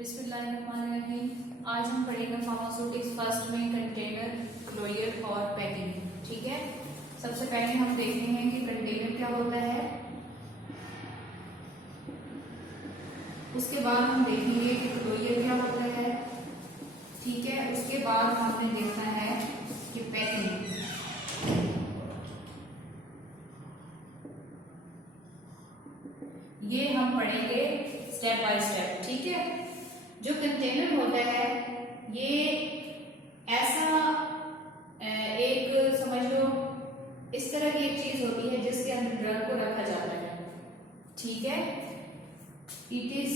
बिस्मिल्लाहिर्रहमानिर्रहीम। आज हम पढ़ेंगे फार्मास्यूटिक्स फर्स्ट में कंटेनर, क्लोयर और पैकिंग। ठीक है, सबसे पहले हम देखते हैं कि कंटेनर क्या होता है, उसके बाद हम देखेंगे कि क्लोयर क्या होता है। ठीक है, उसके बाद हमने देखना है कि पैकिंग। ये हम पढ़ेंगे स्टेप बाय स्टेप। ठीक है, जो कंटेनर होता है ये ऐसा एक समझ लो इस तरह की एक चीज होती है जिसके अंदर ड्रग को रखा जाता है। ठीक है, इट इज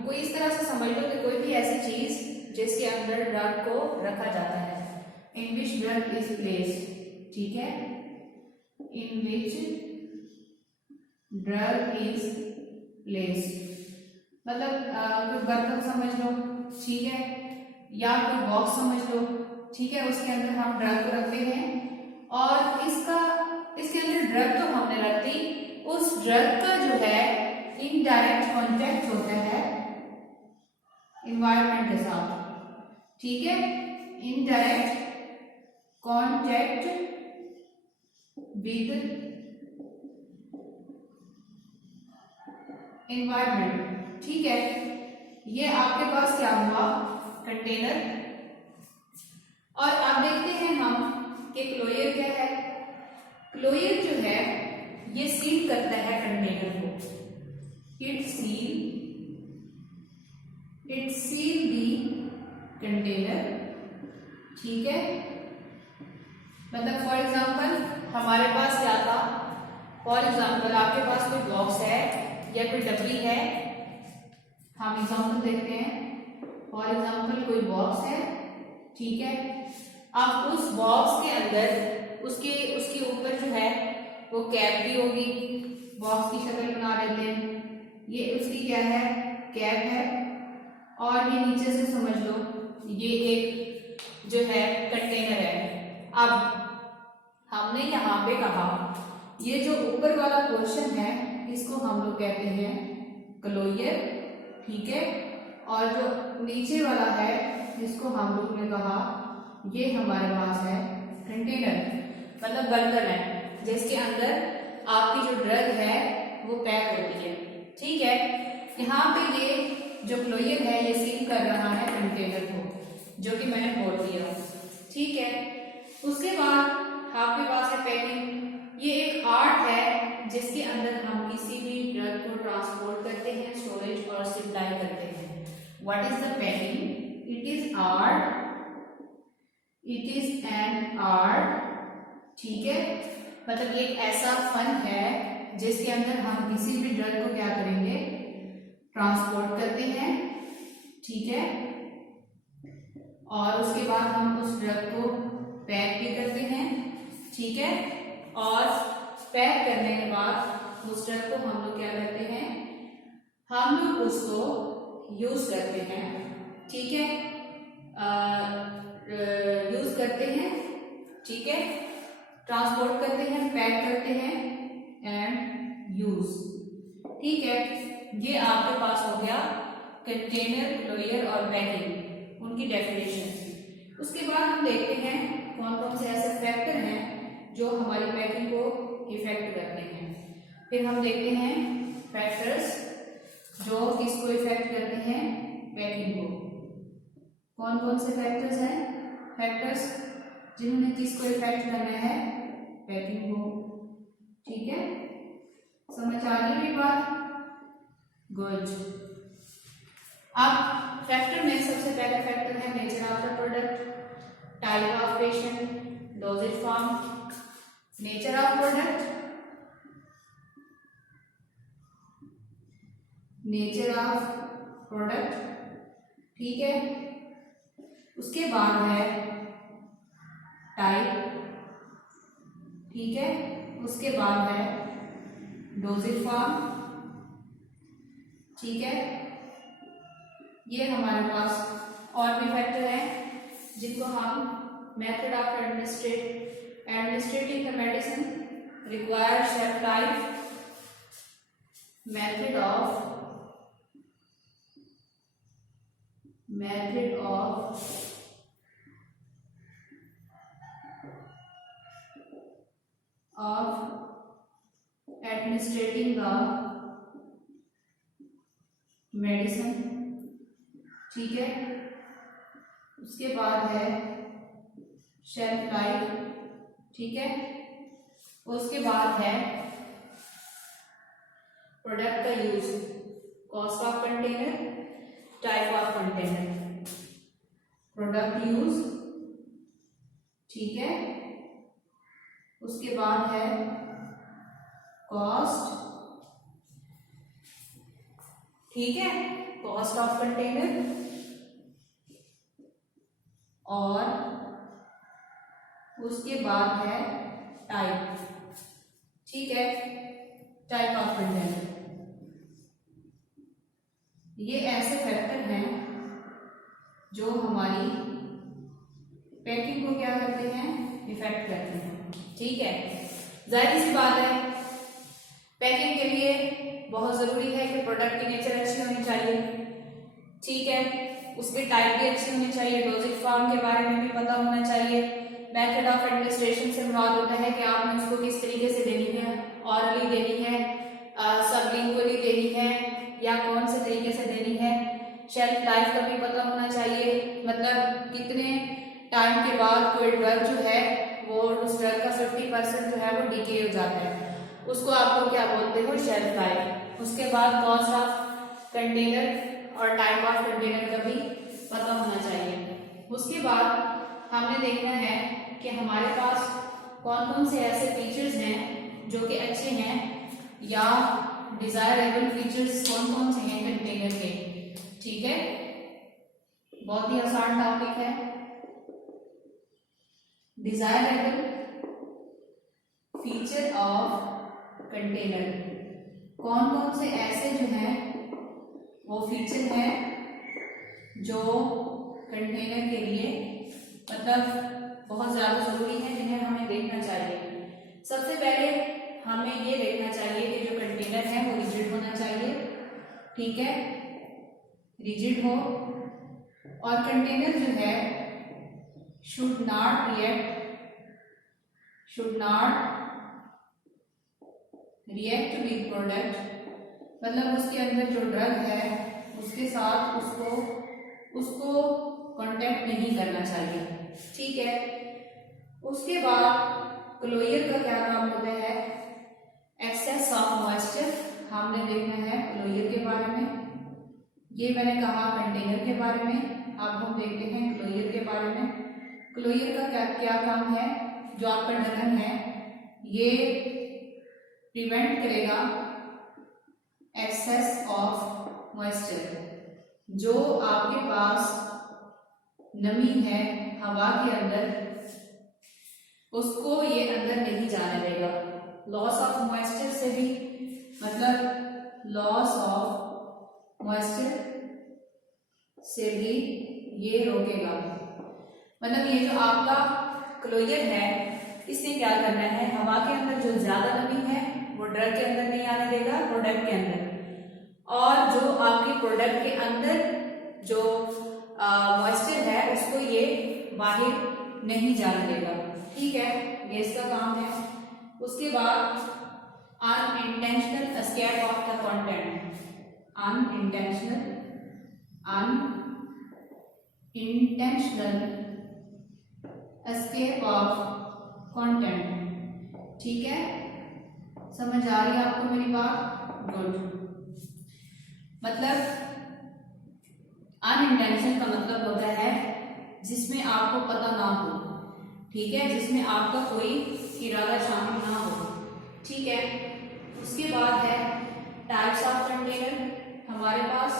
कोई इस तरह से समझ लो कि कोई भी ऐसी चीज जिसके अंदर ड्रग को रखा जाता है। इन विच ड्रग इज प्लेस्ड। ठीक है, इन विच ड्रग इज प्लेस्ड मतलब कोई बर्तन समझ लो, ठीक है, या कोई बॉक्स समझ लो। ठीक है, उसके अंदर हम ड्रग को रखते हैं और इसके अंदर ड्रग तो हमने रख दी, उस ड्रग का जो है इनडायरेक्ट कांटेक्ट होता है एनवायरनमेंट के साथ। ठीक है, इनडायरेक्ट कांटेक्ट विद एनवायरनमेंट। ठीक है, ये आपके पास क्या हुआ, कंटेनर। और अब देखते हैं हम कि क्लोयर क्या है। क्लोयर जो है ये सील करता है कंटेनर को। It seal the container. ठीक है, मतलब फॉर एग्जांपल हमारे पास क्या था, फॉर एग्जांपल आपके पास कोई बॉक्स है या कोई डब्बी है। हम एग्जांपल देखते हैं, फॉर एग्जांपल कोई बॉक्स है। ठीक है, अब उस बॉक्स के अंदर उसके ऊपर जो है वो कैप भी होगी, बॉक्स की शक्ल बना लेते हैं। ये उसकी क्या है, कैप है, और ये नीचे से समझ लो ये एक जो है कंटेनर है। अब हमने यहाँ पे कहा ये जो ऊपर वाला पोर्शन है इसको हम लोग कहते हैं क्लोयर। ठीक है, और जो नीचे वाला है इसको हम लोग ने कहा ये हमारे पास है कंटेनर, मतलब बर्तन है जिसके अंदर आपकी जो ड्रग है वो पैक होती है। ठीक है, यहाँ पे ये जो क्लोयर है ये सील कर रहा है कंटेनर को, जो कि मैंने बोल दिया। ठीक है, उसके बाद आपके पास है पैकिंग। ये एक आर्ट है जिसके अंदर हम किसी भी ड्रग को ट्रांसपोर्ट करते हैं, स्टोरेज और सप्लाई करते हैं। What is the packing? It is art, it is an art. ठीक है, मतलब ये एक ऐसा फन है जिसके अंदर हम किसी भी ड्रग को क्या करेंगे, ट्रांसपोर्ट करते हैं। ठीक है, और उसके बाद हम उस ड्रग को पैक भी करते हैं। ठीक है, और पैक करने के बाद उस ड्रग को हम लोग क्या करते हैं, हम लोग उसको यूज करते हैं। ठीक है, यूज करते हैं। ठीक है, ट्रांसपोर्ट करते हैं, पैक करते हैं एंड यूज। ठीक है, ये आपके पास हो गया कंटेनर, क्लोयर और पैकिंग, उनकी डेफिनेशन। उसके बाद हम देखते हैं कौन कौन से ऐसे फैक्टर हैं जो हमारी पैकिंग को इफेक्ट करते हैं। फिर हम देखते हैं फैक्टर्स जो किसको इफेक्ट करते हैं, पैकिंग को। कौन कौन से फैक्टर्स हैं, फैक्टर्स जिन्होंने किसको इफेक्ट करना है, पैकिंग को। ठीक है, समझ आ रही है बात? गुड। अब फैक्टर में सबसे पहला फैक्टर है nature of the product, type of patient, doses form. Nature of product, nature of product. ठीक है, उसके बाद है टाइप। ठीक है, उसके बाद है डोजेज फॉर्म। ठीक है, ये हमारे पास और भी फैक्टर हैं जिनको हम method of administrating the medicine, required shelf life, method of administrating the medicine, ठीक है। उसके बाद है शेल्फ लाइफ, ठीक है। उसके बाद है प्रोडक्ट का use, cost of container, type of container, product use, ठीक है। उसके बाद है कॉस्ट, ठीक है, कॉस्ट ऑफ कंटेनर, और उसके बाद है टाइप, ठीक है, टाइप ऑफ कंटेनर। ये ऐसे फैक्टर हैं जो हमारी पैकिंग को क्या करते हैं, इफेक्ट करते हैं, ठीक है। जाहिर सी बात है पैकिंग के लिए बहुत जरूरी है कि प्रोडक्ट की नेचर अच्छी होनी चाहिए, ठीक है, उसके टाइप भी अच्छी होनी चाहिए, डोजेज फॉर्म के बारे में भी पता होना चाहिए। मेथड ऑफ एडमिनिस्ट्रेशन से मुराद होता है कि आपने उसको किस तरीके से देनी है, ऑरली देनी है, सबलिंगुअली देनी है, या कौन से तरीके से देनी है। शेल्फ लाइफ का भी पता होना चाहिए, मतलब कितने टाइम के बाद कोई ड्रग जो है वो उस ड्रग का 50% जो है वो डीके हो जाता है, उसको आप लोग क्या बोलते हो, शेल्फ लाइफ। उसके बाद कॉस्ट ऑफ कंटेनर और टाइप ऑफ कंटेनर का भी पता होना चाहिए। उसके बाद हमने देखना है कि हमारे पास कौन कौन से ऐसे फीचर्स हैं जो कि अच्छे हैं, या डिजायरेबल फीचर्स कौन कौन से हैं कंटेनर के, ठीक है। बहुत ही आसान टॉपिक है। डिजायरेबल फीचर ऑफ कंटेनर, कौन कौन से ऐसे जो हैं वो फीचर हैं जो कंटेनर के लिए मतलब बहुत ज़्यादा ज़रूरी है, जिन्हें हमें देखना चाहिए। सबसे पहले हमें ये देखना चाहिए कि जो कंटेनर है वो रिजिड होना चाहिए, ठीक है, रिजिड हो, और कंटेनर जो है should not react with product, मतलब उसके अंदर जो ड्रग है उसके साथ उसको कांटेक्ट नहीं करना चाहिए, ठीक है। उसके बाद क्लोयर का क्या काम होता है, एक्सेस ऑफ मॉइस्चर, हमने देखना है क्लोयर के बारे में। ये मैंने कहा कंटेनर के बारे में, अब हम देखते हैं क्लोयर के बारे में। क्लोयर का क्या क्या काम है, जो आपका ढक्कन है ये प्रिवेंट करेगा एक्सेस ऑफ मॉइस्चर, जो आपके पास नमी है हवा के अंदर उसको ये अंदर नहीं जाने देगा। लॉस ऑफ मॉइस्चर से भी मतलब लॉस ऑफ मॉइस्चर से भी ये रोकेगा। मतलब ये जो आपका क्लोयर है इससे क्या करना है, हवा के अंदर जो ज्यादा नमी है वो ड्रग के अंदर नहीं आने देगा, प्रोडक्ट के अंदर, और जो आपके प्रोडक्ट के अंदर जो मॉइस्चर है उसको ये बाहर नहीं जाने देगा, ठीक है, ये इसका काम है। उसके बाद unintentional escape of the content, unintentional escape of content, ठीक है, समझ आ रही है आपको मेरी बात, गुड। मतलब अनइंटेंशनल का मतलब होता है जिसमें आपको पता ना हो, ठीक है, जिसमें आपका कोई इरादा शामिल ना हो, ठीक है। उसके बाद है टाइप्स ऑफ कंटेनर। हमारे पास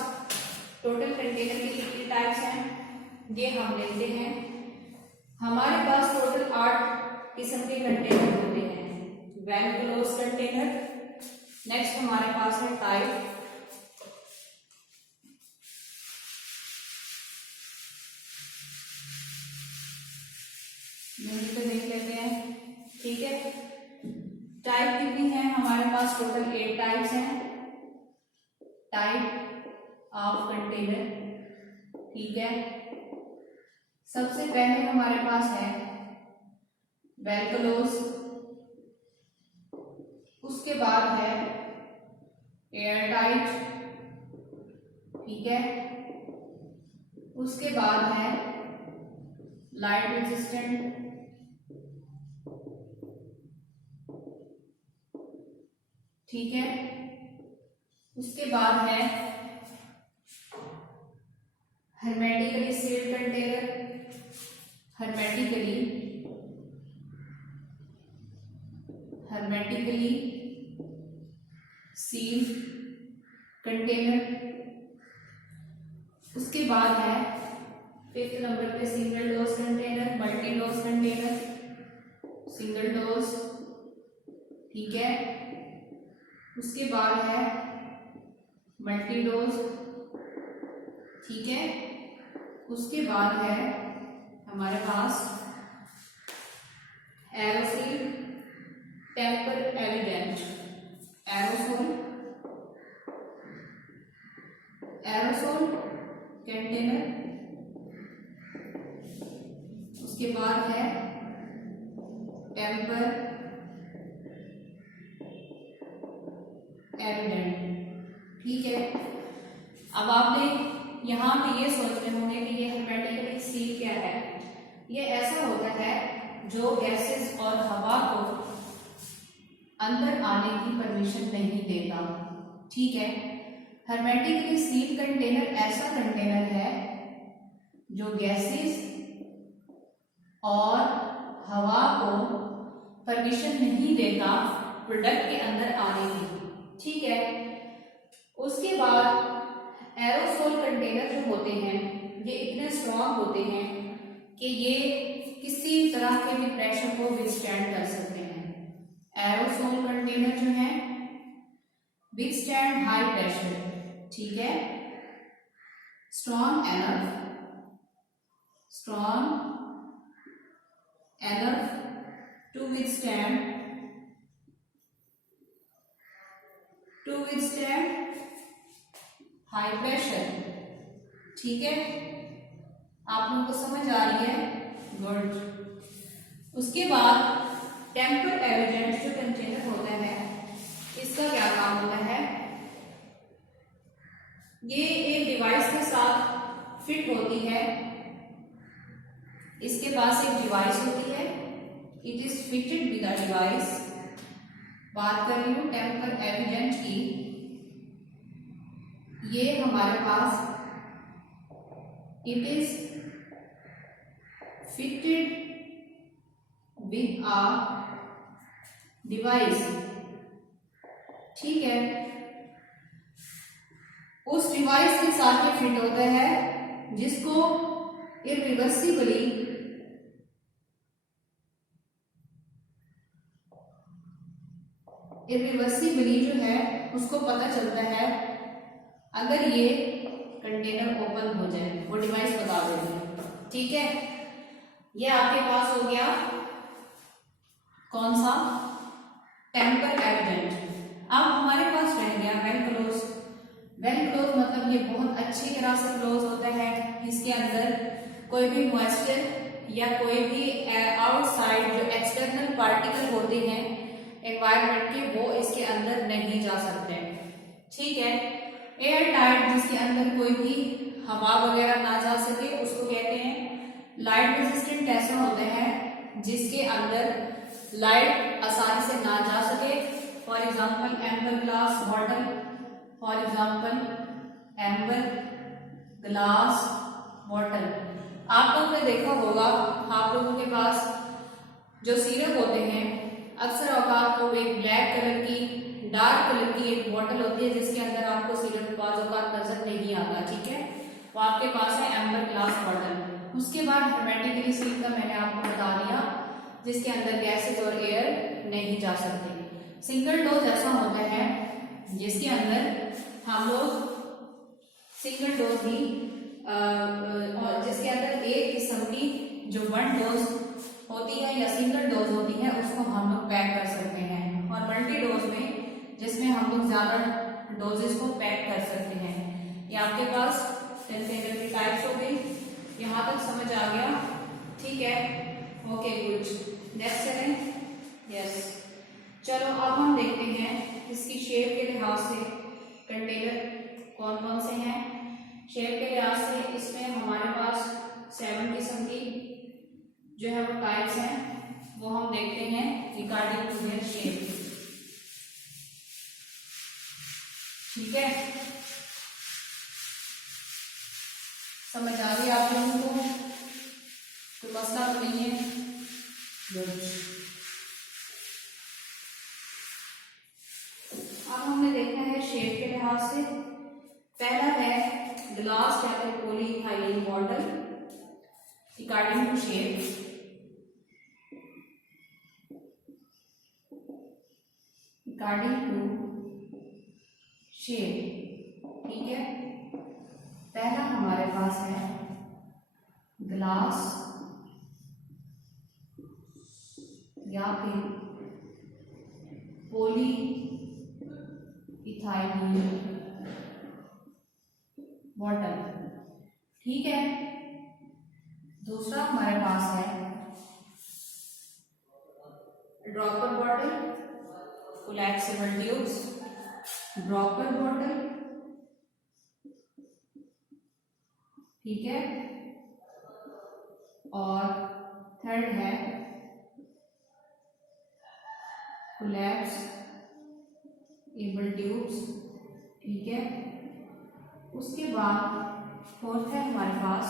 टोटल कंटेनर के कितने टाइप्स हैं ये हम लेते हैं। हमारे पास टोटल 8 किस्म के कंटेनर होते हैं। वेल क्लोज कंटेनर, नेक्स्ट हमारे पास है टाइट, नहीं तो देख लेते हैं, ठीक है। टाइप कितनी है हमारे पास, टोटल 8 टाइप्स हैं। टाइप ऑफ कंटेनर, ठीक है। सबसे पहले हमारे पास है वेल क्लोज, उसके बाद है एयर टाइट, ठीक है। उसके बाद है लाइट रेजिस्टेंट, ठीक है। उसके बाद है hermetically sealed container, hermetically sealed container. उसके बाद है 5th नंबर पे single dose container, multi dose container, single dose, ठीक है। उसके बाद है मल्टी डोज, ठीक है। उसके बाद है हमारे पास एरोसील टेम्पर एविडेंट, एरोसोल कंटेनर। उसके बाद है टेम्पर एविडेंट, ठीक है। अब आपने यहाँ पे ये सोच रहे होंगे कि ये hermetically सील क्या है। ये ऐसा होता है जो गैसेस और हवा को अंदर आने की परमिशन नहीं देता, ठीक है। hermetically सील कंटेनर ऐसा कंटेनर है जो गैसेस और हवा को परमिशन नहीं देता प्रोडक्ट के अंदर आने की, ठीक है। उसके बाद एरोसोल कंटेनर जो होते हैं ये इतने स्ट्रॉन्ग होते हैं कि ये किसी तरह के भी प्रेशर को विथस्टैंड कर सकते हैं। एरोसोल कंटेनर जो है विथस्टैंड हाई प्रेशर, ठीक है। Strong enough to withstand high pressure, ठीक है। आप लोगों को समझ आ रही है, गुड। उसके बाद टेम्पर एविडेंट जो कंटेनर होता है इसका क्या काम होता है, ये एक डिवाइस के साथ फिट होती है। इसके पास एक डिवाइस होती है, it is fitted with a device. बात कर रही हूँ टेम्पर एविडेंट की, ये हमारे पास it is fitted with a device, ठीक है। उस डिवाइस के साथ ये फिट होता है जिसको इरिवर्सिबली जो है उसको पता चलता है अगर ये कंटेनर ओपन हो जाए, वो डिवाइस बता देगी, ठीक है। ये आपके पास हो गया कौन सा, टेम्पर एविडेंट। अब हमारे पास रह गया वेल क्लोज। वेल क्लोज मतलब ये बहुत अच्छी तरह से क्लोज होता है, इसके अंदर कोई भी मॉइस्चर या कोई भी आउटसाइड जो एक्सटर्नल पार्टिकल होते हैं एनवायरनमेंट के, वो इसके अंदर नहीं जा सकते, ठीक है। एयर टाइट जिसके अंदर कोई भी हवा वगैरह ना जा सके उसको कहते हैं। लाइट रेजिस्टेंट ऐसा होता है जिसके अंदर लाइट आसानी से ना जा सके, for example amber glass bottle, for example amber glass bottle. आप लोगों ने देखा होगा, आप लोगों के पास जो सिरप होते हैं अक्सर औकात को एक ब्लैक कलर की डार्क कलर की एक बॉटल होती है जिसके अंदर आपको सिरप बाज़ औकात नजर नहीं आता, ठीक है। वो आपके पास है एम्बर ग्लास बॉटल। उसके बाद hermetically सील का मैंने आपको बता दिया, जिसके अंदर गैसेस और एयर नहीं जा सकते। सिंगल डोज ऐसा होता है जिसके अंदर हम लोग सिंगल डोज ही और जिसके अंदर एक किस्म की जो वन डोज होती है या सिंगल डोज होती है उसको हम लोग पैक कर सकते हैं। और मल्टी डोज में जिसमें हम लोग ज्यादा डोजेज को पैक कर सकते हैं। ये आपके पास कंटेनर की टाइप्स हो गई, यहाँ तक समझ आ गया, ठीक है, ओके गुड। नेक्स्ट करें, यस। चलो अब हम देखते हैं इसकी शेप के लिहाज से कंटेनर कौन कौन से हैं। शेप के लिहाज से इसमें हमारे पास 7 किस्म की जो है वो टाइप्स हैं, वो हम देखते हैं रिगार्डिंग टू देयर शेप, ठीक है। समझ आ गई आप लोगों को, कोई मसला तो नहीं है? अब हमने देखा है शेप के लिहाज से, पहला है ग्लास या फिर polyethylene bottle according to shape. According to shape, ठीक है। पहला हमारे पास है ग्लास या फिर पॉलीइथाइलीन बॉटल, ठीक है। दूसरा हमारे पास है dropper bottle, collapsible tubes, dropper bottle, ठीक है। और थर्ड है कोलैप्स एबल ट्यूब्स, ठीक है। उसके बाद फोर्थ है हमारे पास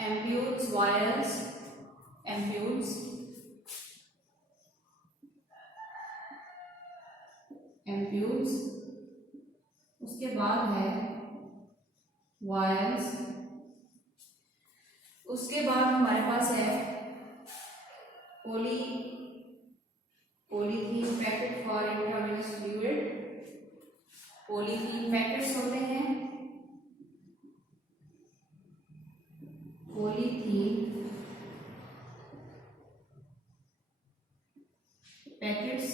एम्प्यूल्स वायर्स, एम्प्यूल्स, एम्प्यूल्स। उसके बाद है वायर्स। उसके बाद हमारे पास है polythene packet for intravenous fluid, polythene packets होते हैं, polythene packets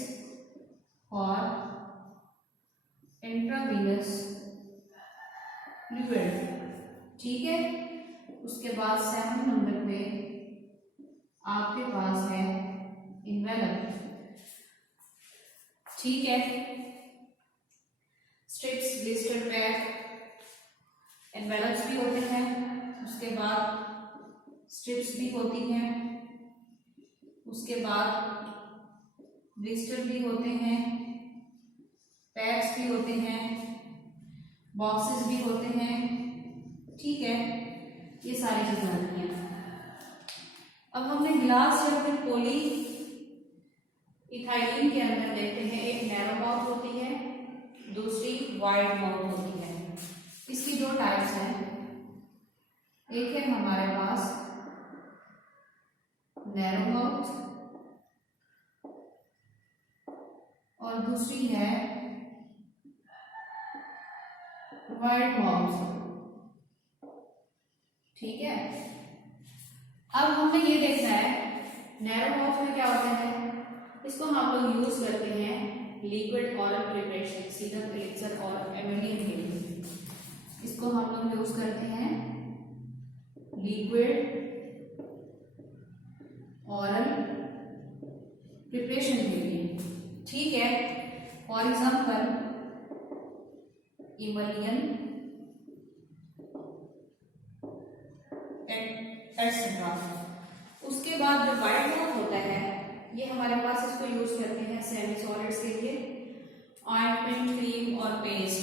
for intravenous fluid, ठीक है। उसके बाद 7 नंबर पे आपके पास है इन्वेलप, ठीक है। स्ट्रिप्स, ब्लिस्टर पैक, एनवेलप्स भी होते हैं, उसके बाद स्ट्रिप्स भी होती हैं, उसके बाद ब्लिस्टर भी होते हैं, पैक्स भी होते हैं, बॉक्सेस भी होते हैं, ठीक है। ये सारी चीजें होती हैं। अब हमने ग्लास या फिर पॉली इथाइलिन के अंदर देखते हैं, एक नैरो माउथ होती है, दूसरी वाइड माउथ होती है। इसकी 2 टाइप्स हैं, एक है हमारे पास नैरो माउथ और दूसरी है वाइड माउथ, ठीक है। अब हमने ये देखना है नैरो माउथ में क्या होता है, इसको हम लोग यूज करते हैं liquid oral preparation, syrup, elixir और एमोनियम के लिए। इसको हम लोग यूज करते हैं लिक्विड ऑरल प्रिपरेशन के लिए, ठीक है। फॉर एग्जाम्पल इमलियन एटसेट्रा। उसके बाद जो वाइट माउथ होता है, ये हमारे पास इसको यूज करते हैं सेमी सॉलिड्स के लिए, ऑइंटमेंट, क्रीम और पेस्ट।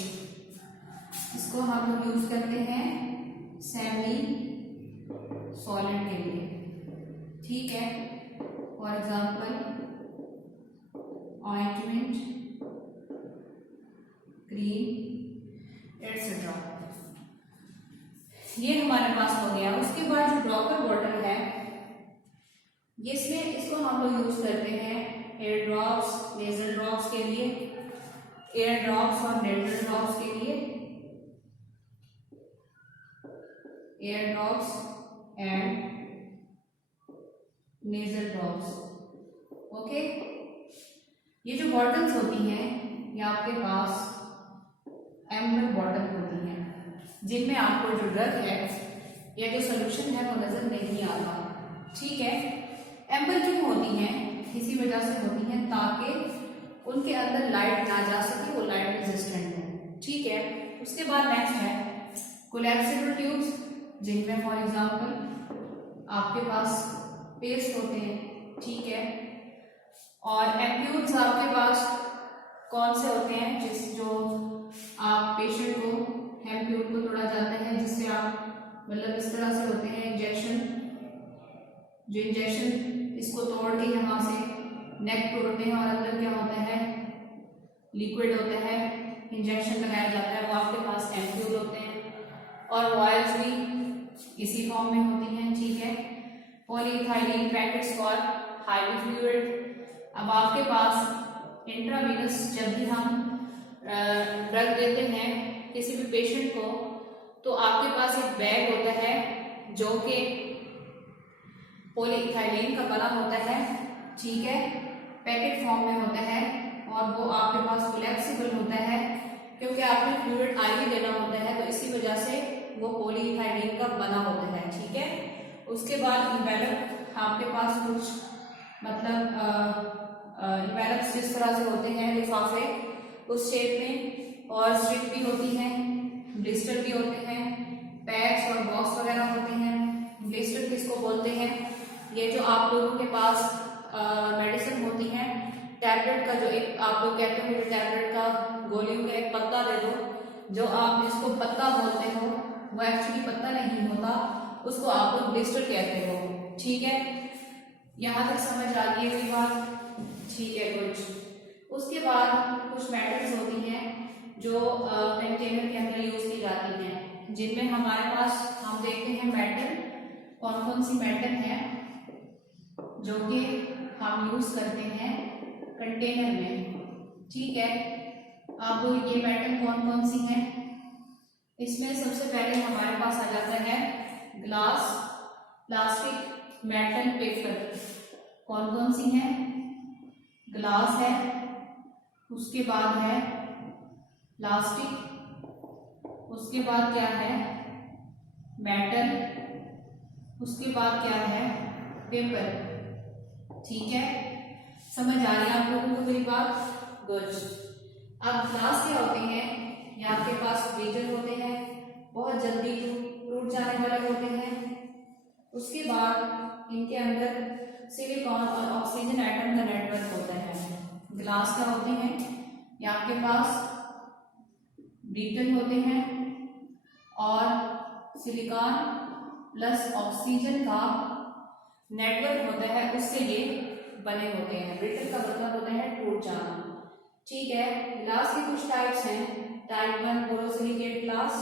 इसको हम लोग यूज करते हैं सेमी सॉलिड के लिए, ठीक है। For example ointment, cream etcetera, ये हमारे पास हो गया। उसके बाद जो ड्रॉपर बॉटल है, ये इसको हम लोग यूज करते हैं एयर ड्रॉप्स, नेजल ड्रॉप्स के लिए, एयर ड्रॉप्स और नेजल ड्रॉप्स के लिए, air drops and nasal drops, okay. ये जो बॉटल्स होती हैं ये आपके पास एम्बर बॉटल होती हैं, जिनमें आपको जो ड्रग है या जो सोल्यूशन है वो नजर नहीं आता। ठीक है, एम्बर क्यों होती हैं? इसी वजह से होती हैं ताकि उनके अंदर लाइट ना जा सके, वो लाइट रेजिस्टेंट हो। ठीक है, उसके बाद नेक्स्ट है कोलैप्सिबल ट्यूब्स, जिनमें फॉर एग्जांपल आपके पास पेस्ट होते हैं। ठीक है, और एम्प्यूल्स आपके पास कौन से होते हैं? जो आप पेशेंट को एम्प्यूल को तोड़ा जाता है, जिससे आप मतलब इस तरह से होते हैं इंजेक्शन, जो इंजेक्शन इसको तोड़ के यहाँ से नेक तोड़ते हैं और अंदर क्या होता है, लिक्विड होता है, इंजेक्शन लगाया जाता है, वो आपके पास एम्प्यूल होते हैं। और वायर्स भी इसी फॉर्म में होती हैं। ठीक है, polyethylene packets for highly fluid. अब आपके पास इंट्रावीनस जब भी हम ड्रग देते हैं किसी भी पेशेंट को, तो आपके पास एक बैग होता है जो कि पॉलीइथाइलिन का बना होता है। ठीक है, पैकेट फॉर्म में होता है और वो आपके पास कोलैप्सिबल होता है, क्योंकि आपने फ्लूइड आईवी देना होता है, तो इसी वजह से वो पॉलीइथाइलिन का बना होता है। ठीक है, उसके बाद इन्वेलप आपके पास कुछ मतलब इन्वेलप्स जिस तरह से होते हैं लिफाफे उस शेप में, और स्ट्रिप भी होती हैं, ब्लिस्टर भी होते हैं, पैक्स और बॉक्स वगैरह होते हैं। ब्लिस्टर किसको बोलते हैं? ये जो आप लोगों के पास मेडिसिन होती हैं, टैबलेट का जो एक आप लोग कहते हो मुझे टैबलेट का गोलियों का एक पत्ता दे दो, जो आप जिसको पत्ता बोलते हो वो एक्चुअली पत्ता नहीं होता, उसको आप लोग ब्लिस्टर कहते हो। ठीक है, यहाँ तक समझ आ गई है बात? ठीक है, कुछ उसके बाद कुछ मेटल्स होती हैं जो कंटेनर के अंदर यूज की जाती हैं, जिनमें हमारे पास हम देखते हैं मेटल, कौन कौन सी मेटल है जो कि हम यूज करते हैं कंटेनर में। ठीक है, अब ये मेटल कौन कौन सी हैं? इसमें सबसे पहले हमारे पास आ जाता है ग्लास, प्लास्टिक, मेटल, पेपर। कौन कौन सी हैं? ग्लास है, उसके बाद है प्लास्टिक, उसके बाद क्या है मेटल, उसके बाद क्या है पेपर। ठीक है, समझ आ रही है आप लोगों को मेरी बात? गुड। अब ग्लास क्या होते हैं? ये आपके पास फ्रीजर होते हैं, बहुत जल्दी टूट जाने वाले होते हैं। उसके बाद इनके अंदर सिलिकॉन और ऑक्सीजन एटम का नेटवर्क होता है। ग्लास क्या होते हैं? ये आपके पास ब्रिटल होते हैं और सिलिकॉन प्लस ऑक्सीजन का नेटवर्क होता है, उससे ये बने होते हैं। ब्रिटल का मतलब होता है टूट जाना। ठीक है, ग्लास की कुछ टाइप्स हैं। Type 1 borosilicate glass,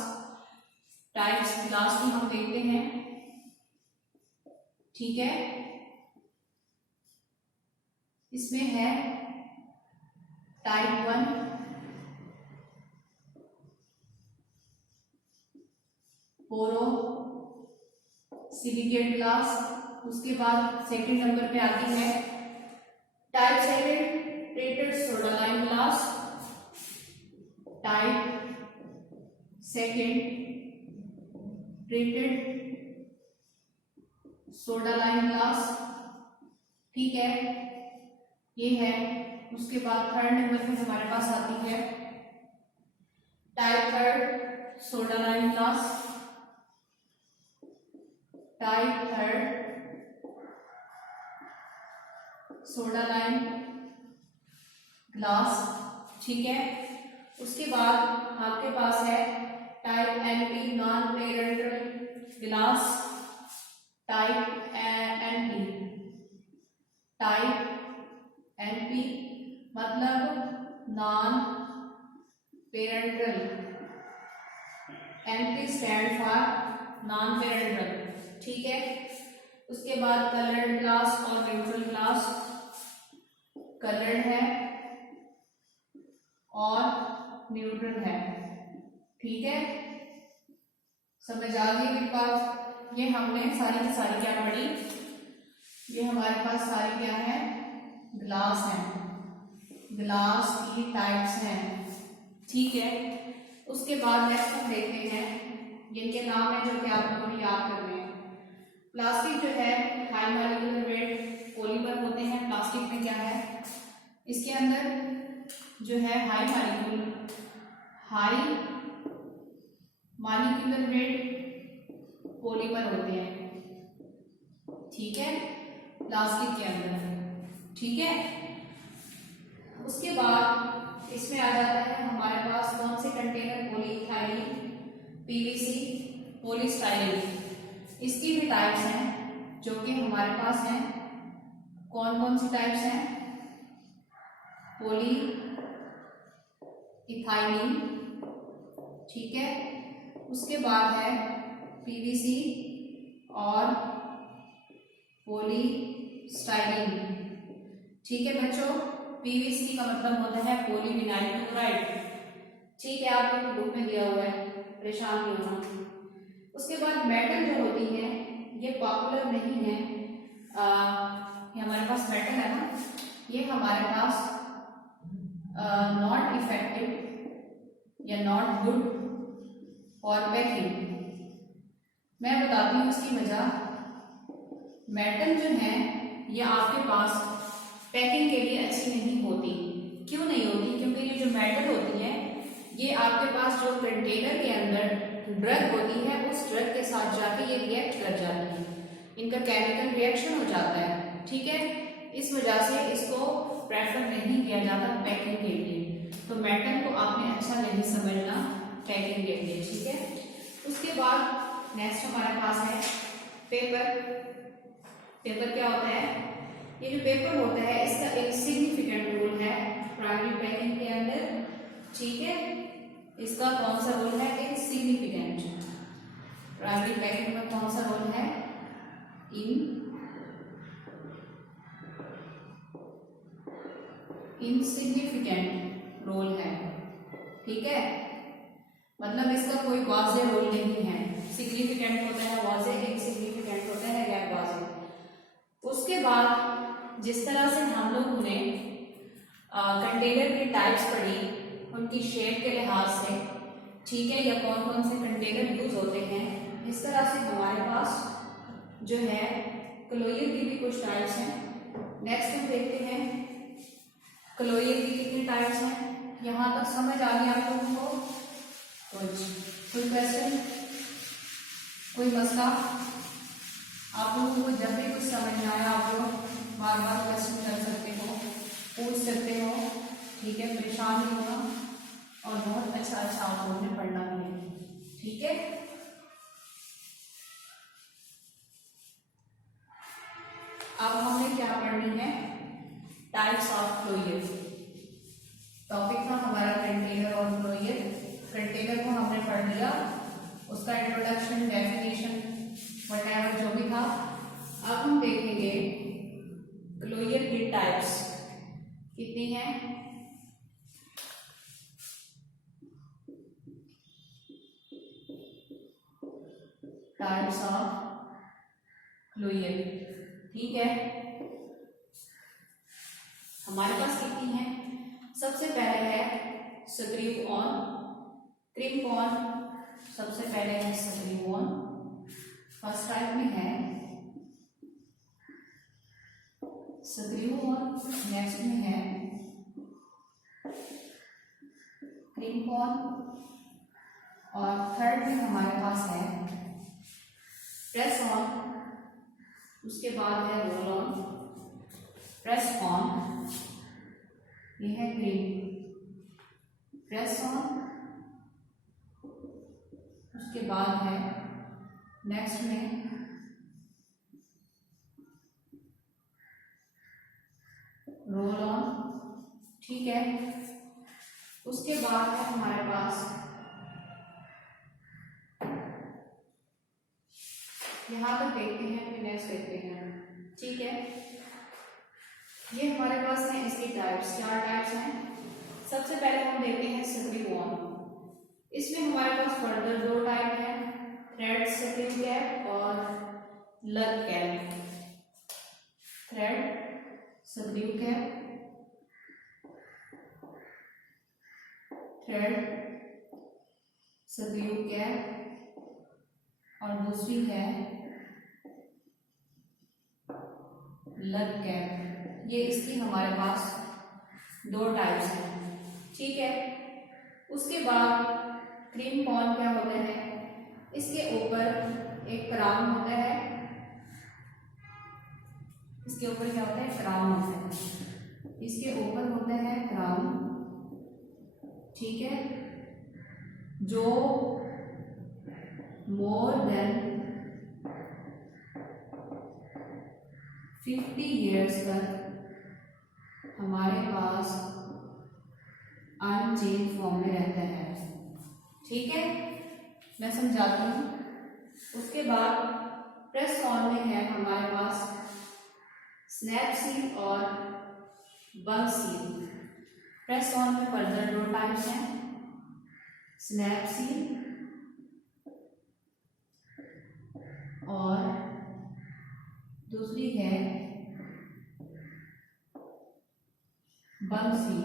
types glass की हम देखते हैं। ठीक है, इसमें है टाइप 1 बोरोसिलिकेट ग्लास, उसके बाद सेकंड नंबर पे आती है type 7 treated soda lime glass, type 2 treated soda lime glass. ठीक है, ये है। उसके बाद थर्ड नंबर पे हमारे पास आती है type 3 soda lime glass, type 3 soda lime glass. ठीक है, उसके बाद आपके पास है type NP non parenteral glass, type NP, type NP मतलब non parenteral, NP stand for non parenteral. ठीक है, उसके बाद कलर्ड ग्लास और न्यूट्रल ग्लास। कलर्ड है और न्यूट्रल है। ठीक है, समझ आ गई मेरी बात? ये हमने सारी की सारी क्या पढ़ी? ये हमारे पास सारी क्या है? ग्लास है। ग्लास की टाइप्स हैं, ठीक है। उसके बाद नेक्स्ट हम देखते हैं जिनके नाम है जो कि आप लोगों को याद करने हैं। प्लास्टिक जो है हाई मॉलिक्यूलर वेट पॉलीमर होते हैं। प्लास्टिक में क्या है, इसके अंदर जो है हाई मॉलिक्यूलर वेट पॉलीमर होते हैं, ठीक है, प्लास्टिक के अंदर, ठीक है। उसके बाद इसमें आ जाता है हमारे पास कौन से कंटेनर, पॉलीइथाइलीन, पीवीसी, पॉलीस्टाइरीन। इसकी भी टाइप्स हैं जो कि हमारे पास हैं। कौन कौन सी टाइप्स हैं, पॉलीइथाइलीन, ठीक है। उसके बाद है पीवीसी और पॉलीस्टाइरीन, ठीक है बच्चों। पीवीसी का मतलब होता है पॉलीविनाइल क्लोराइड, ठीक है, आप लोगों को बुक में दिया हुआ है, परेशान नहीं होना। उसके बाद मेटल जो होती है ये पॉपुलर नहीं है, ये हमारे पास मेटल है ना, ये हमारे पास नॉट इफेक्टिव या नॉट गुड फॉर पैकिंग। मैं बताती हूँ इसकी वजह। मेटल जो है ये आपके पास पैकिंग के लिए अच्छी नहीं होती। क्यों नहीं होती, क्योंकि ये जो मेटल होती है ये आपके पास जो कंटेनर के अंदर ड्रग होती है उस ड्रग के साथ जाके ये रिएक्ट कर जाती है, इनका केमिकल रिएक्शन हो जाता है, ठीक है। इस वजह से इसको प्रेफर नहीं किया जाता पैकिंग के लिए। तो मेटल को आपने अच्छा नहीं समझना पैकिंग के लिए, ठीक है। उसके बाद नेक्स्ट हमारे पास है पेपर। पेपर क्या होता है, ये जो पेपर होता है इसका एक सिग्निफिकेंट रोल है प्राइमरी पैकिंग के अंदर, ठीक है। इसका कौन सा रोल है, एक सिग्निफिकेंट। प्राइमरी पैकिंग में कौन सा रोल है, इनसिग्निफिकेंट रोल है, ठीक है। मतलब इसका कोई वाज़ेह रोल नहीं है। सिग्निफिकेंट होता है वाज़ेह, इनसिग्निफिकेंट होता है गैर वाज़ेह। उसके बाद जिस तरह से हम लोगों ने कंटेनर की टाइप्स पढ़ी, उनकी शेप के लिहाज से, ठीक है, या कौन कौन से कंटेनर यूज होते हैं, इस तरह से हमारे पास जो है क्लोयर की भी कुछ टाइप्स हैं। नेक्स्ट हम देखते हैं क्लोयर की कितनी टाइप्स हैं। यहाँ तक समझ आ गया आप लोगों को? कोई क्वेश्चन, कोई मसला? आप लोगों को जब भी कुछ समझ में आया आप लोग बार बार क्वेश्चन कर सकते हो, पूछ सकते हो, ठीक है, परेशान नहीं होना। और बहुत अच्छा अच्छा आप लोगों ने पढ़ना भी है, ठीक है। अब हमने क्या पढ़नी है, टाइप्स ऑफ क्लोयर। टॉपिक था हमारा कंटेनर और क्लोयर। कंटेनर को हमने पढ़ लिया, उसका इंट्रोडक्शन, डेफिनेशन, व्हाटएवर जो भी था। अब हम देखेंगे क्लोयर की टाइप्स कितनी हैं। टाइप्स ऑफ क्लोयर, ठीक है, हमारे पास कितनी है। सबसे पहले है स्क्रू ऑन, क्रिम्प ऑन। सबसे पहले है स्क्रू ऑन, फर्स्ट टाइप में है स्क्रू ऑन, नेक्स्ट में है क्रिम्प ऑन, और थर्ड में हमारे पास है प्रेस ऑन, उसके बाद है रोल ऑन, प्रेस ऑन, ये है क्रीम, प्रेस ऑन, उसके बाद है नेक्स्ट में रोल ऑन, ठीक है। उसके बाद है हमारे पास यहाँ तक देखते हैं, फिर नेक्स्ट देखते हैं, ठीक है। ये हमारे पास है इसकी टाइप्स, चार टाइप्स हैं। सबसे पहले हम देखते हैं स्क्रू ऑन। इसमें हमारे पास फर्दर दो टाइप है, थ्रेड स्क्रू कैप और लग cap. Thread screw cap thread सक्रिय कैप और दूसरी है लग कैप। ये इसकी हमारे पास दो टाइप्स हैं, ठीक है। उसके बाद क्रीम कॉर्न क्या होते हैं, इसके ऊपर एक क्राउन होता है, इसके ऊपर क्या होता है, क्राउन होता है, इसके ऊपर होता है क्राउन, ठीक है, जो मोर देन 50 years तक हमारे पास अनचेंज फॉर्म में रहता है, ठीक है। मैं समझाती हूँ। उसके बाद प्रेस ऑन में है हमारे पास स्नैप सील और बंक सील। प्रेस ऑन में फर्दर दो टाइप्स हैं, स्नैप सील और दूसरी है बंक सील,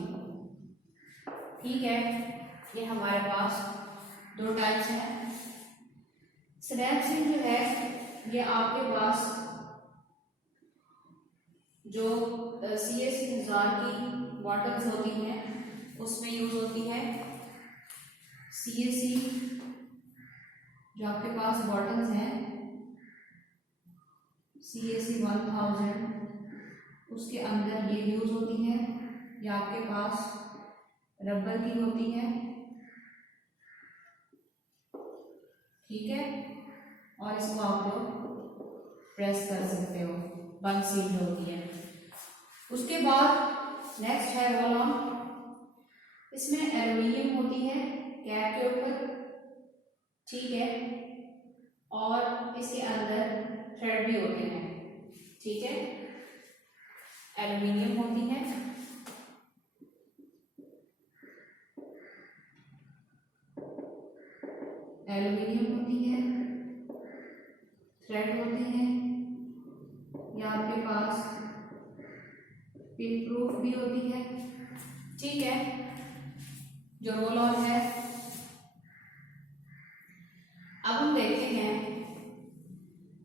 ठीक है। ये हमारे पास दो टाइप्स हैं। स्नैप सील जो है ये आपके पास जो CAC 1000 की बॉटल्स होती हैं उसमें यूज होती है। CAC जो आपके पास बॉटल्स हैं CAC 1000 उसके अंदर ये यूज होती है। ये आपके पास रबर की होती है, ठीक है, और इसको आप लोग प्रेस कर सकते हो, बंद सील होती है। उसके बाद नेक्स्ट है रोल ऑन। इसमें एल्युमिनियम होती है कैप के ऊपर, ठीक है, और इसके अंदर थ्रेड भी होते हैं, ठीक है। एल्युमिनियम होती है, एल्युमिनियम होती है, थ्रेड होते हैं, या आपके पास पिन प्रूफ भी होती है, ठीक है। जो रोल ऑन है, अब हम देखते हैं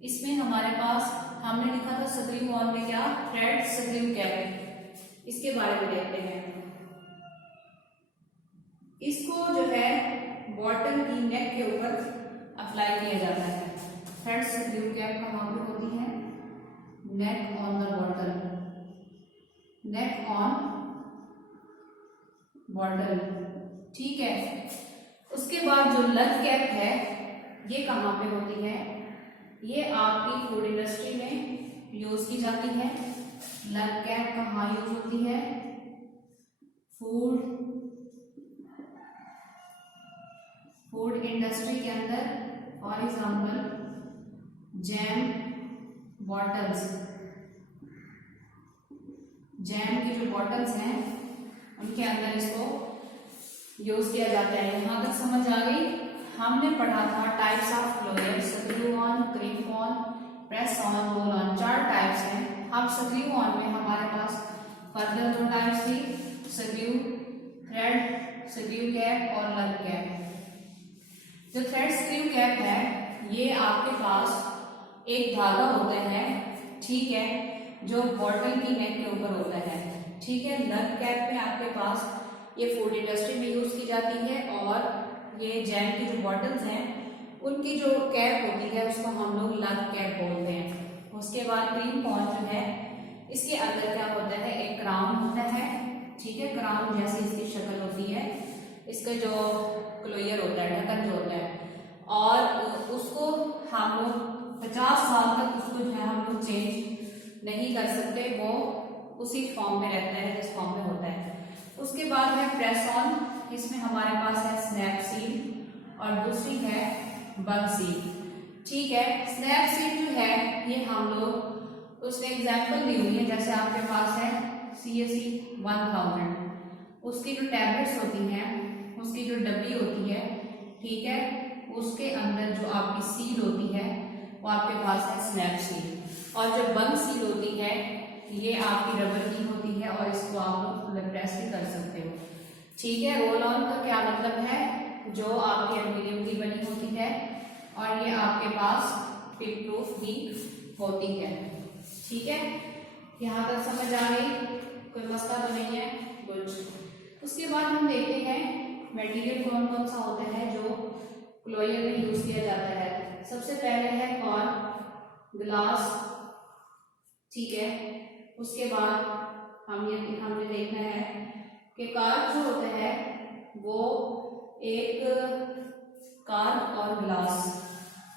इसमें हमारे पास हमने लिखा था सक्रिय ऑन में क्या, थ्रेड सक्रिय कैप, इसके बारे में देखते हैं। इसको जो है बॉटल की नेक के ऊपर अप्लाई किया जाता है। थ्रेड सक्रिय कैप कहाँ पे होती है, नेक on the bottle, neck on bottle, ठीक है। उसके बाद जो लग कैप है ये कहाँ पे होती है, ये आपकी फूड इंडस्ट्री में यूज की जाती है। लग कैप कहाँ यूज होती है, फूड इंडस्ट्री के अंदर, for example jam bottles, jam की जो बॉटल्स हैं उनके अंदर इसको यूज किया जाता है। यहाँ तक समझ आ गई। हमने पढ़ा था टाइप्स ऑफ क्लोयर, सक्रिय on, cream on, press on, roll on, 4 types हैं। हम सक्रिय ऑन में हमारे पास फर्दर 2 टाइप्स थी, सक्रिय थ्रेड सक्रिय कैप और लग कैप। जो थ्रेड सक्रिय कैप है ये आपके पास एक धागा होता है, ठीक है, जो बॉटल की नेक के ऊपर होता है, ठीक है। लग कैप में आपके पास ये फूड इंडस्ट्री में यूज की जाती है, और ये जैम की जो बॉटल्स हैं उनकी जो कैप होती है उसको हम लोग लग कैप बोलते हैं। उसके बाद क्रीम कॉर्न जो है इसके अंदर क्या होता है, एक क्राउन होता है, ठीक है, क्राउन जैसी इसकी शक्ल होती है, इसका जो क्लोयर होता है, ढक्कन जो होता है, और उसको हम लोग 50 साल तक उसको जो है हम लोग चेंज नहीं कर सकते, वो उसी फॉर्म में रहता है जिस फॉर्म में होता है। उसके बाद है प्रेस ऑन, इसमें हमारे पास है स्नैप सील और दूसरी है बंक सील, ठीक है। स्नैप सील जो है ये हम लोग उसने एग्जाम्पल दी हुई है, जैसे आपके पास है CAC 1000, उसकी जो टैबलेट्स होती हैं, उसकी जो डब्बी होती है, ठीक है, उसके अंदर जो आपकी सील होती है वो आपके पास है स्नैप सील, और जो बंक सील होती है ये आपकी रबर की होती है, और इसको आप लोग प्रेस भी कर सकते हो, ठीक है, रोल ऑन का क्या मतलब है, जो आपके एल्यूमिनियम की बनी होती है और ये आपके पास टिप प्रूफ भी होती है। ठीक है, यहाँ तक समझ आ गई, कोई मसला तो नहीं है। गुड। उसके बाद हम देखते हैं मटेरियल कौन कौन सा होता है जो क्लोयर में यूज किया जाता है। सबसे पहले है कॉर्क, ग्लास। ठीक है, उसके बाद हमने देखना है कि कार्ब जो होता है वो एक कार्ब और ग्लास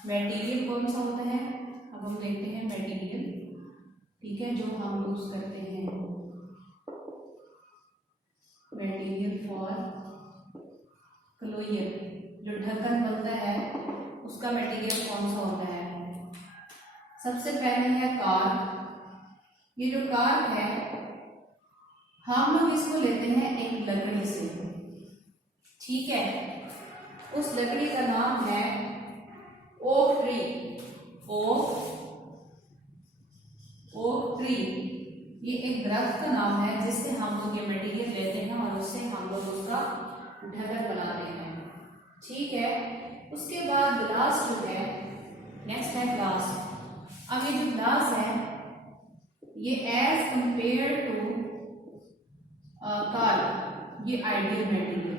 मटेरियल कौन सा होता है। अब हम देखते हैं मटेरियल, ठीक है, जो हम यूज करते हैं मटेरियल फॉर क्लोयर, जो ढक्कन बनता है उसका मटेरियल कौन सा होता है। सबसे पहले है कार्ब। ये जो कार्ब है हम लोग इसको लेते हैं एक लकड़ी से। ठीक है, उस लकड़ी का नाम है ओक ट्री। ओक ट्री ये एक दरख्त का नाम है जिससे हम लोग ये मटेरियल लेते हैं और उससे हम लोग उसका ढक्कन बनाते हैं। ठीक है, उसके बाद ग्लास जो है, नेक्स्ट है ग्लास। अब ये जो ग्लास है ये एज कंपेयर टू कार्ब, ये आइडियल मटेरियल,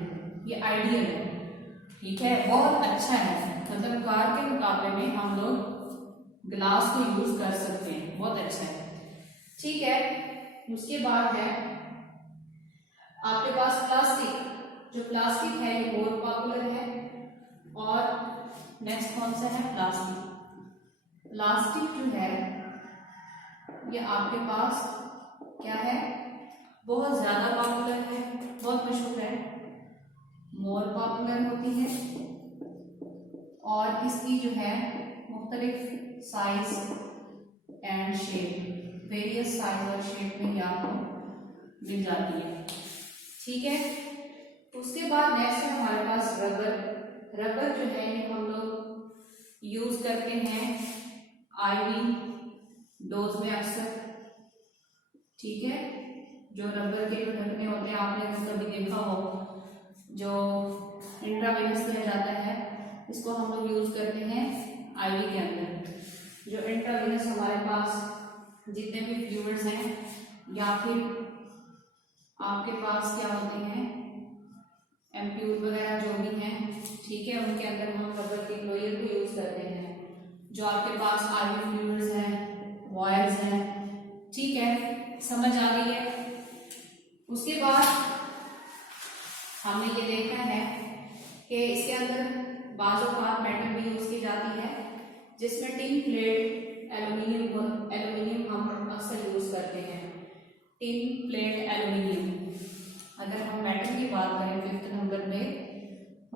ये आइडियल है। ठीक है, बहुत अच्छा है, मतलब कार्ब के मुकाबले में हम लोग ग्लास को यूज कर सकते हैं, बहुत अच्छा है। ठीक है, उसके बाद है आपके पास प्लास्टिक। जो प्लास्टिक है ये बहुत पॉपुलर है। और नेक्स्ट कौन सा है, प्लास्टिक। प्लास्टिक जो है ये आपके पास क्या है, बहुत ज्यादा पॉपुलर है, बहुत मशहूर है, मोर पॉपुलर होती है और इसकी जो है मुख्तलिफ size and shape, various size और शेप में ये आपको मिल जाती है। ठीक है, उसके बाद नेक्स्ट है हमारे पास रबर। रबर जो है ये हम लोग यूज करते हैं आईवी डोज में अक्सर। ठीक है, जो रबर के जो ढक्कने होते हैं आपने कभी देखा हो, जो इंट्रावेनस दिया जाता है, इसको हम लोग यूज करते हैं आईवी के अंदर। जो इंट्रावेनस हमारे पास जितने भी फ्लूइड्स हैं या फिर आपके पास क्या होते हैं एम्प्यूल वगैरह जो भी हैं, ठीक है, उनके अंदर हम रबर के क्लोयर को यूज करते हैं। जो आपके पास आईवी फ्लूइड्स हैं, वॉयल्स हैं, ठीक है, समझ आ गई है। उसके बाद हमें ये देखना है कि इसके अंदर बाजों का मेटल भी यूज की जाती है, जिसमें टिन प्लेट एल्यूमिनियम हम अक्सर यूज करते हैं। Tin plate aluminium. अगर हम मेटल की बात करें 5th नंबर में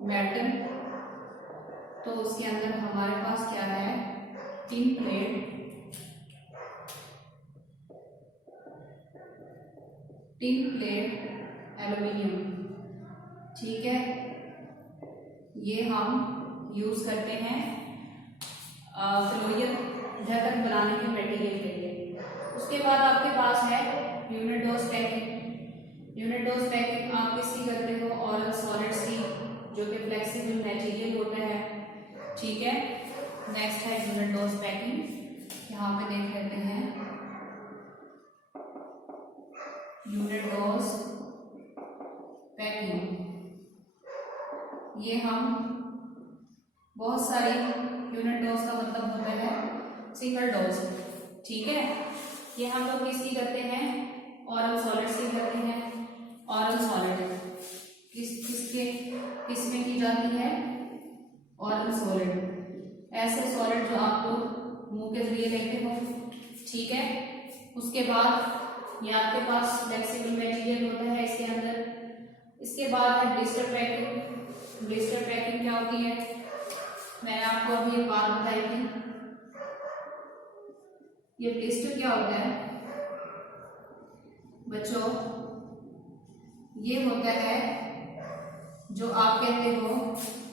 मेटल, तो उसके अंदर हमारे पास क्या है, टिन प्लेट एल्यूमिनियम। ठीक है, ये हम यूज करते हैं क्लोयर ढक्कन बनाने के मटेरियल के लिए। उसके बाद आपके पास है unit dose packing. Unit dose packing आप किसकी करते हो, ऑरल सॉलिड्स की, जो कि फ्लेक्सिबल मटेरियल होता है। ठीक है, नेक्स्ट है यूनिट डोज पैकिंग। यहाँ पे देख लेते हैं यूनिट डोज पैकिंग। ये हम बहुत सारी यूनिट डोज का मतलब होता है सिंगल डोज। ठीक है, ये हम लोग किसकी करते हैं, ऑरल सॉलिड्स की करते हैं। ऑरल सॉलिड किसमें की जाती है, ऑरल सॉलिड, ऐसे सॉलिड जो आप लोग मुंह के जरिए लेते हो। ठीक है, उसके बाद ये आपके पास फ्लेक्सिबल मटेरियल होता है इसके अंदर। इसके बाद है ब्लिस्टर पैकिंग। ब्लिस्टर पैकिंग क्या होती है, मैंने आपको अभी एक बात बताई थी। ये ब्लिस्टर क्या होता है बच्चों, ये होता है जो आप कहते हो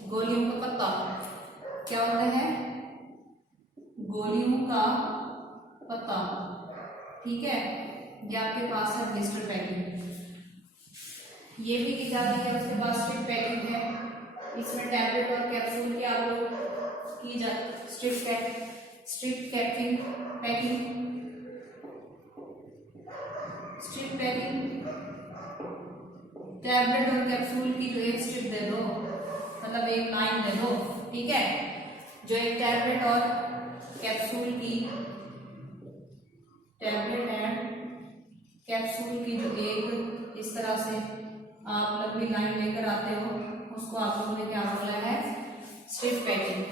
गोलियों का पत्ता। क्या होता है, गोलियों का पत्ता। ठीक है, ये आपके पास है ब्लिस्टर पैकिंग। ये भी की जाती है। उसके बाद स्ट्रिप पैकिंग है, इसमें टैबलेट और कैप्सूल की आप लोग की जाती स्ट्रिप पैकिंग टैबलेट और कैप्सूल की जो एक स्ट्रिप दे दो, मतलब एक लाइन दे दो, ठीक है। जो एक टैबलेट और कैप्सूल की, टैबलेट एंड कैप्सूल की जो एक इस तरह से आप लंबी लाइन लेकर आते हो, उसको आप लोगों ने क्या बोला है, स्ट्रिप पैकिंग।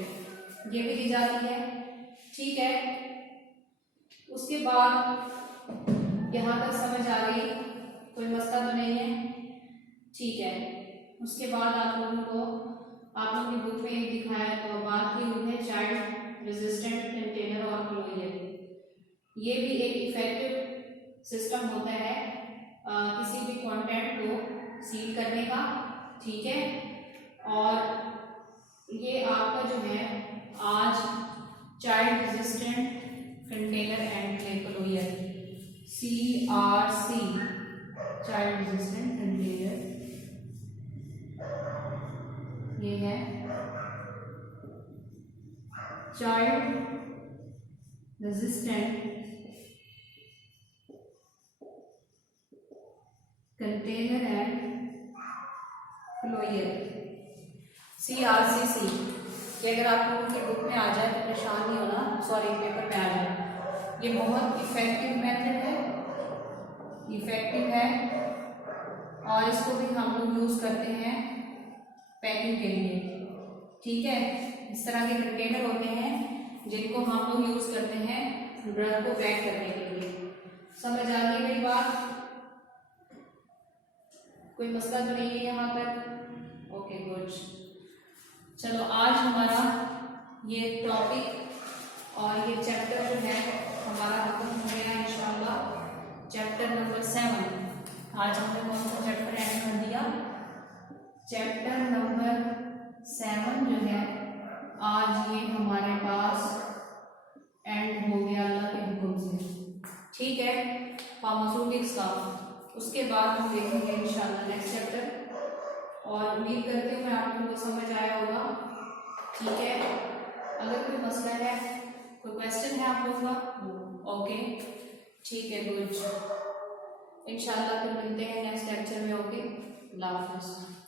ये भी दी जाती है, ठीक है। उसके बाद यहाँ तक समझ आ गई, कोई मसला तो नहीं है, ठीक है। उसके बाद आप लोगों की बुक में एक दिखाया है, तो बात की हुई है चाइल्ड रेजिस्टेंट कंटेनर और क्लोजर। ये भी एक इफेक्टिव सिस्टम होता है किसी भी कंटेंट को सील करने का, ठीक है। और ये आपका जो है आज child resistant container and closure, CRC, child resistant container, ये है child resistant container and closure, CRCC। ये अगर आप लोगों की बुक में आ जाए तो परेशान नहीं होना, सॉरी पेपर में आ जाए। ये बहुत इफेक्टिव मेथड है, और इसको भी हम लोग यूज करते हैं पैकिंग के लिए, ठीक है। इस तरह के कंटेनर होते हैं जिनको हम लोग यूज करते हैं ड्रग को पैक करने के लिए। समझ आ गई मेरी बात? कोई मसला तो नहीं है यहाँ तक? Okay good. चलो आज हमारा ये टॉपिक और ये चैप्टर जो है हमारा खत्म हो गया इंशाल्लाह। चैप्टर नंबर 7, आज हमने कौन सा चैप्टर एंड कर दिया? चैप्टर नंबर 7 जो है आज ये हमारे पास एंड हो गया अल्लाह के हुक्म से, ठीक है, फार्मास्यूटिक्स का। उसके बाद हम देखेंगे इंशाल्लाह नेक्स्ट चैप्टर, और उम्मीद करती हूँ मैं आप लोगों को समझ आया होगा, ठीक है। अगर कोई मसला है, कोई क्वेश्चन है आप लोगों का, ओके ठीक है, गुड। इंशाल्लाह फिर मिलते हैं नेक्स्ट लेक्चर में, ओके, अल्लाह हाफ़िज़।